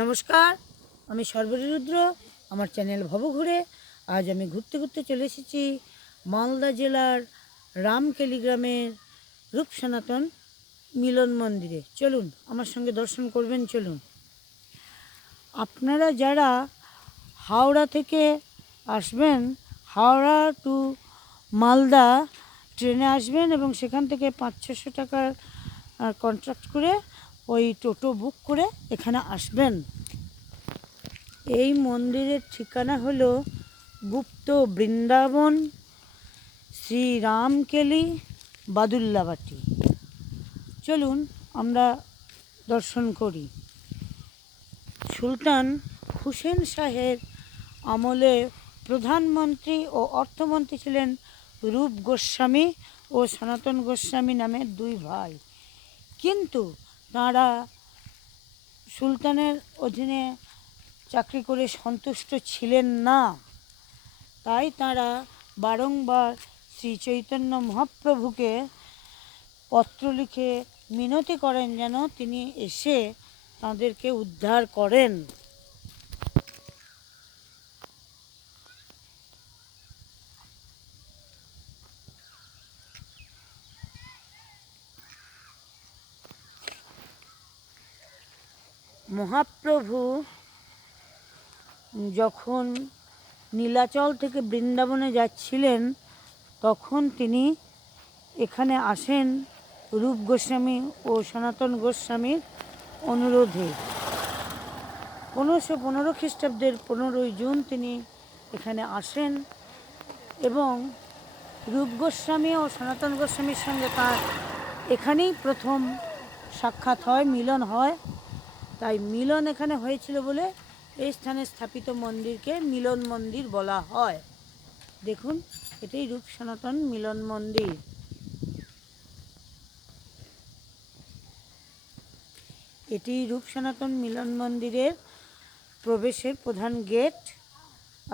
নমস্কার, আমি সর্বরী রুদ্র। আমার চ্যানেল ভবঘুরে। আজ আমি ঘুরতে ঘুরতে চলে এসেছি মালদা জেলার রামকেলি গ্রামের রূপ সনাতন মিলন মন্দিরে। চলুন আমার সঙ্গে দর্শন করবেন। চলুন। আপনারা যারা হাওড়া থেকে আসবেন, হাওড়া টু মালদা ট্রেনে আসবেন এবং সেখান থেকে 500-600 টাকার কন্ট্রাক্ট করে ওই টোটো বুক করে এখানে আসবেন। এই মন্দিরের ঠিকানা হলো গুপ্ত বৃন্দাবন, শ্রী রামকেলি, বাদুল্লাবাটি। চলুন আমরা দর্শন করি। সুলতান হুসেন শাহের আমলে প্রধানমন্ত্রী ও অর্থমন্ত্রী ছিলেন রূপ গোস্বামী ও সনাতন গোস্বামী নামের দুই ভাই। কিন্তু তাঁরা সুলতানের অধীনে চাকরি করে সন্তুষ্ট ছিলেন না। তাই তাঁরা বারংবার শ্রী চৈতন্য মহাপ্রভুকে পত্র লিখে মিনতি করেন যেন তিনি এসে তাঁদেরকে উদ্ধার করেন। মহাপ্রভু যখন নীলাচল থেকে বৃন্দাবনে যাচ্ছিলেন তখন তিনি এখানে আসেন রূপ গোস্বামী ও সনাতন গোস্বামীর অনুরোধে। 1515 খ্রিস্টাব্দের 15ই জুন তিনি এখানে আসেন এবং রূপ গোস্বামী ও সনাতন গোস্বামীর সঙ্গে তার এখানেই প্রথম সাক্ষাৎ হয়, মিলন হয়। তাই মিলন এখানে হয়েছিল বলে এই স্থানে স্থাপিত মন্দিরকে মিলন মন্দির বলা হয়। দেখুন, এটাই রূপ সনাতন মিলন মন্দির। এটি রূপ সনাতন মিলন মন্দিরের প্রবেশের প্রধান গেট।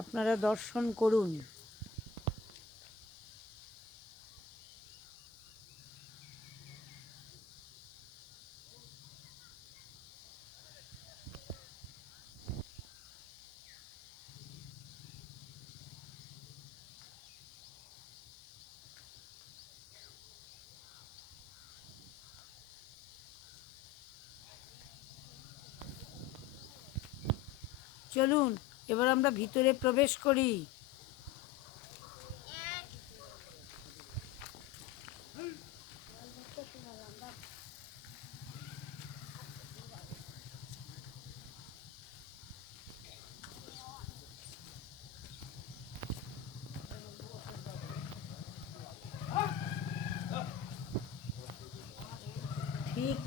আপনারা দর্শন করুন। চলুন এবার আমরা ভিতরে প্রবেশ করি। ঠিক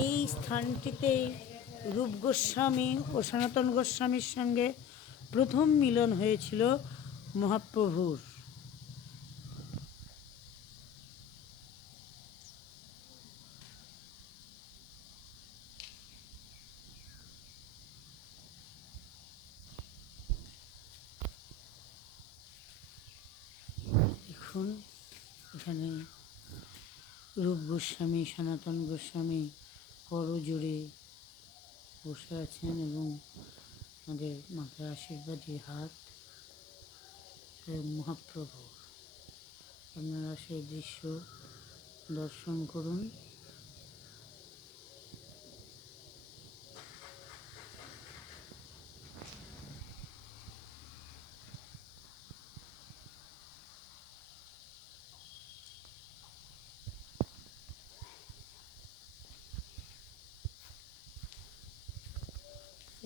এই স্থানটিতেই রূপ গোস্বামী ও সনাতন গোস্বামীর সঙ্গে প্রথম মিলন হয়েছিল মহাপ্রভুর। দেখুন, এখানে রূপ গোস্বামী সনাতন গোস্বামী করজোড়ে বসে আছেন এবং তাদের মাথায় আশীর্বাদী হাত স্বয়ং মহাপ্রভু। আপনারা সেই দৃশ্য দর্শন করুন।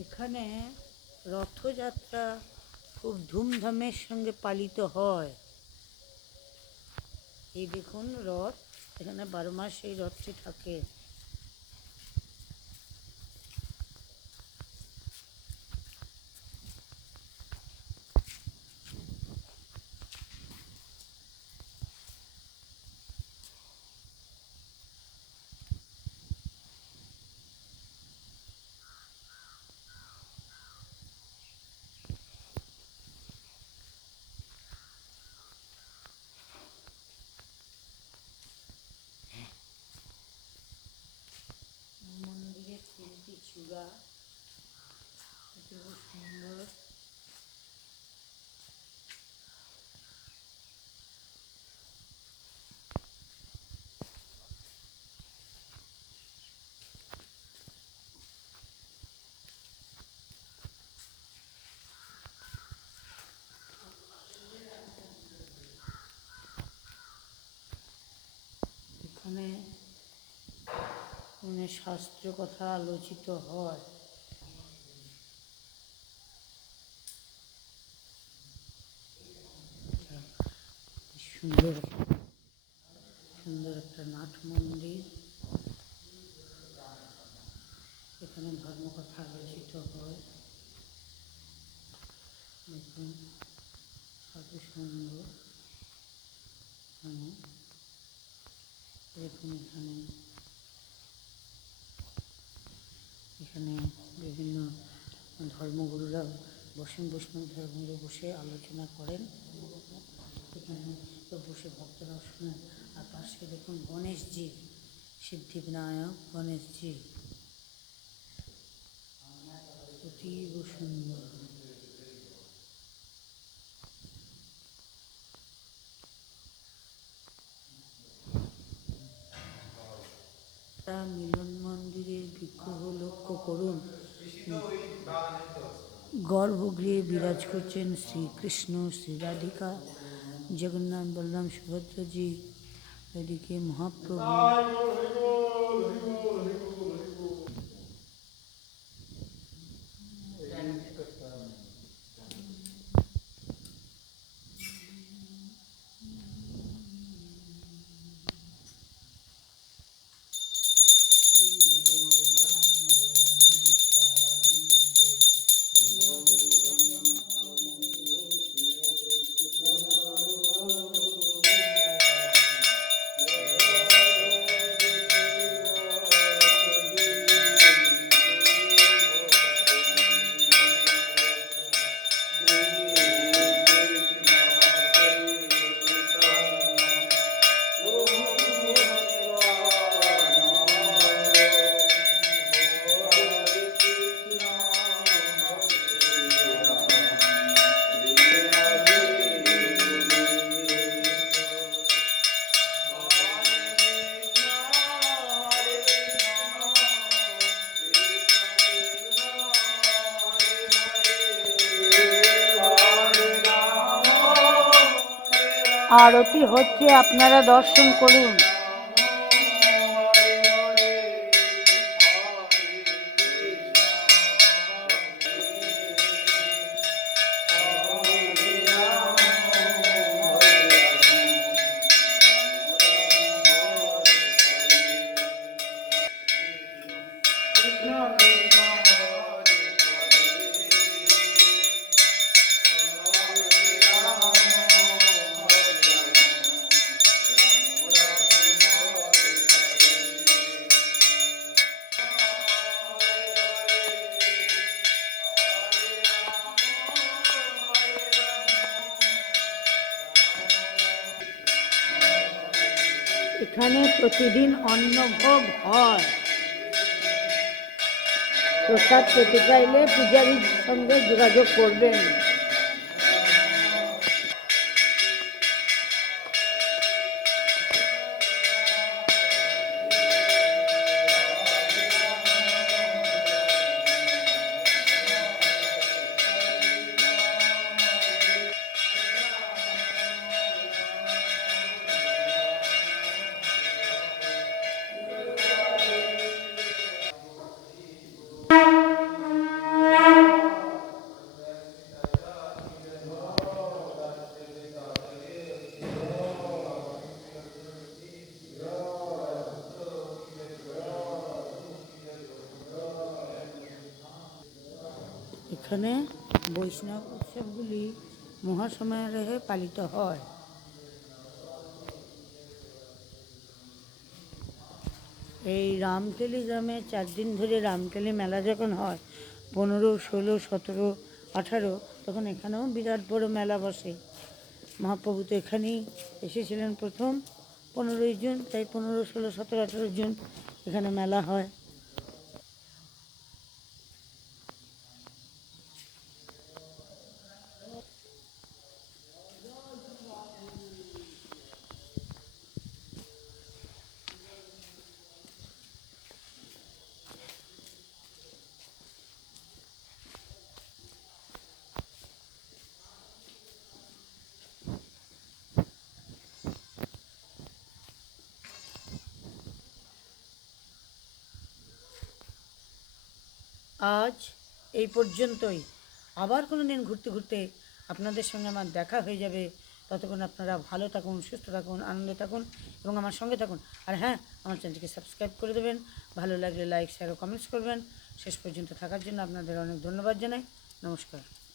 এখানে রথযাত্রা খুব ধুমধামের সঙ্গে পালিত হয়। এই দেখুন রথ, এখানে 12 মাস এই রথটি থাকে। সুন্দর। এখানে শাস্ত্র কথা আলোচিত হয়। সুন্দর সুন্দর একটা নাট মন্দির, এখানে ধর্মকথা আলোচিত হয়। দেখুন কত সুন্দর। দেখুন এখানে বিভিন্ন ধর্মগুরুরা বৈষ্ণব ধর্মগুরু বসে আলোচনা করেন। এখানে বসে ভক্তরা শোনেন। আর পাশে দেখুন গণেশজি, সিদ্ধিবিনায়ক গণেশজি, অতীব সুন্দর। মিলন মন্দিরের বিগ্রহ লক্ষ্য করুন। গর্ভগৃহে বিরাজ করছেন শ্রীকৃষ্ণ, শ্রী রাধিকা, জগন্নাথ, বলরাম, সুভদ্রাজি। এদিকে মহাপ্রভু। আরতি হচ্ছে, আপনারা দর্শন করুন। এখানে প্রতিদিন অন্নভোগ হয়। প্রসাদ পেতে চাইলে পূজারীর সঙ্গে যোগাযোগ করবেন। এখানে বৈষ্ণব উৎসবগুলি মহাসমারোহে পালিত হয়। এই রামকেলি গ্রামে 4 দিন ধরে রামকেলি মেলা যখন হয়, 15, 16, 17, 18, তখন এখানেও বিরাট বড় মেলা বসে। মহাপ্রভু তো এখানেই এসেছিলেন প্রথম 15ই জুন, তাই 15, 16, 17, 18 জুন এখানে মেলা হয়। আজ এই পর্যন্তই। আবার কোনো দিন ঘুরতে ঘুরতে আপনাদের সঙ্গে আমার দেখা হয়ে যাবে। ততক্ষণ আপনারা ভালো থাকুন, সুস্থ থাকুন, আনন্দে থাকুন এবং আমার সঙ্গে থাকুন। আর হ্যাঁ, আমার চ্যানেলটিকে সাবস্ক্রাইব করে দেবেন। ভালো লাগলে লাইক, শেয়ার ও কমেন্টস করবেন। শেষ পর্যন্ত থাকার জন্য আপনাদের অনেক ধন্যবাদ জানাই। নমস্কার।